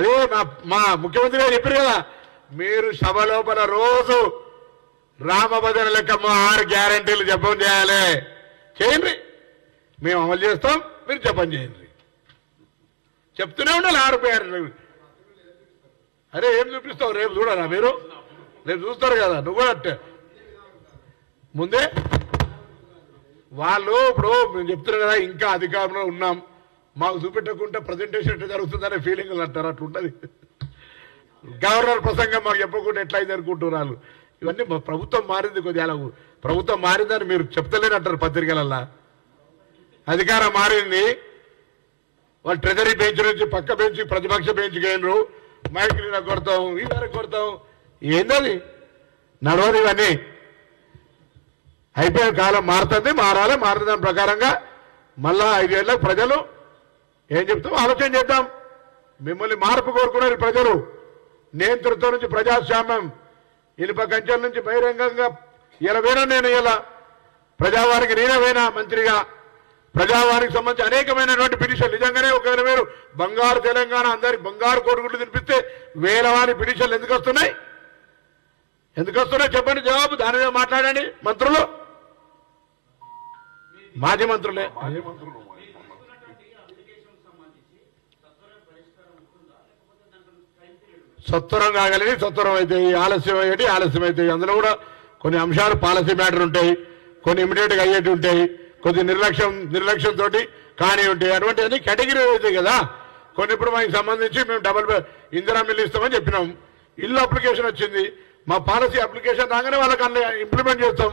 అదే మా ముఖ్యమంత్రి గారు చెప్పారు కదా, మీరు సభ లోపల రోజు రామభజన లెక్క 6 గ్యారంటీలు జపం చేయాలి. చేయండి, మేము అమలు చేస్తాం, మీరు జపం చేయండి. చెప్తూనే ఉండాలి 6 గ్యారంటీలు. అరే ఏం చూపిస్తావు, రేపు చూడరా మీరు? రేపు చూస్తారు కదా, నువ్వు కూడా అట్టే ముందే. వాళ్ళు ఇప్పుడు మేము చెప్తున్నారు కదా, ఇంకా అధికారంలో ఉన్నాం, మాకు చూపెట్టకుండా ప్రజెంటేషన్ ఎట్లా జరుగుతుందనే ఫీలింగ్ అంటారు. అట్లుంటది. గవర్నర్ ప్రసంగం మాకు చెప్పకుండా ఎట్లా అయింది అనుకుంటున్నారు. ఇవన్నీ ప్రభుత్వం మారింది, కొద్దిగా ప్రభుత్వం మారిందని మీరు చెప్తలేనంటారు పత్రికలల్లా. అధికారం మారింది, వాళ్ళు ట్రెజరీ బెంచ్ నుంచి పక్క బెంచ్ ప్రతిపక్ష బెంచ్కి అయినరు, మైకులు కొడతాం, ఈ వరకు కొడతాం. ఏందది నడవదు. ఇవన్నీ అయిపోయిన కాలం మారుతుంది, మారాలి. మారిన దాని ప్రకారంగా మళ్ళా 5 ఏళ్ళకు ప్రజలు ఏం చెప్తాం ఆలోచన చేద్దాం. మిమ్మల్ని మార్పు కోరుకున్నారు ప్రజలు. నియంతృత్వం నుంచి ప్రజాస్వామ్యం, ఇనుప కంచెల నుంచి బహిరంగంగా ఇలా వేనా, నేను ఇలా ప్రజావానికి నేనే పోయినా మంత్రిగా. ప్రజావానికి సంబంధించి అనేకమైనటువంటి పిటిషన్లు, నిజంగానే 1,000 బంగారు తెలంగాణ అందరికి బంగారు కోడిగుడ్లు తినిపిస్తే వేలవాని పిటిషన్లు ఎందుకు వస్తున్నాయి? ఎందుకు వస్తున్నాయి చెప్పండి, జవాబు. దాని మీద మాట్లాడండి మంత్రులు, మాజీ మంత్రులే. సత్వరం కాగలిగి సత్వరం అవుతాయి, ఆలస్యం అయ్యేటి ఆలస్యం అవుతాయి. అందులో కూడా కొన్ని అంశాలు పాలసీ మ్యాటర్ ఉంటాయి, కొన్ని ఇమీడియట్గా అయ్యేటి ఉంటాయి, కొద్ది నిర్లక్ష్యంతో కానీ ఉంటాయి. అటువంటివన్నీ కేటగిరీ అవుతాయి కదా. కొన్ని ఇప్పుడు మనకి సంబంధించి మేము డబుల్ ఇందిరా మిల్లు ఇస్తామని చెప్పినాం, ఇల్లు అప్లికేషన్ వచ్చింది, మా పాలసీ అప్లికేషన్ రాగానే వాళ్ళకి ఇంప్లిమెంట్ చేస్తాం.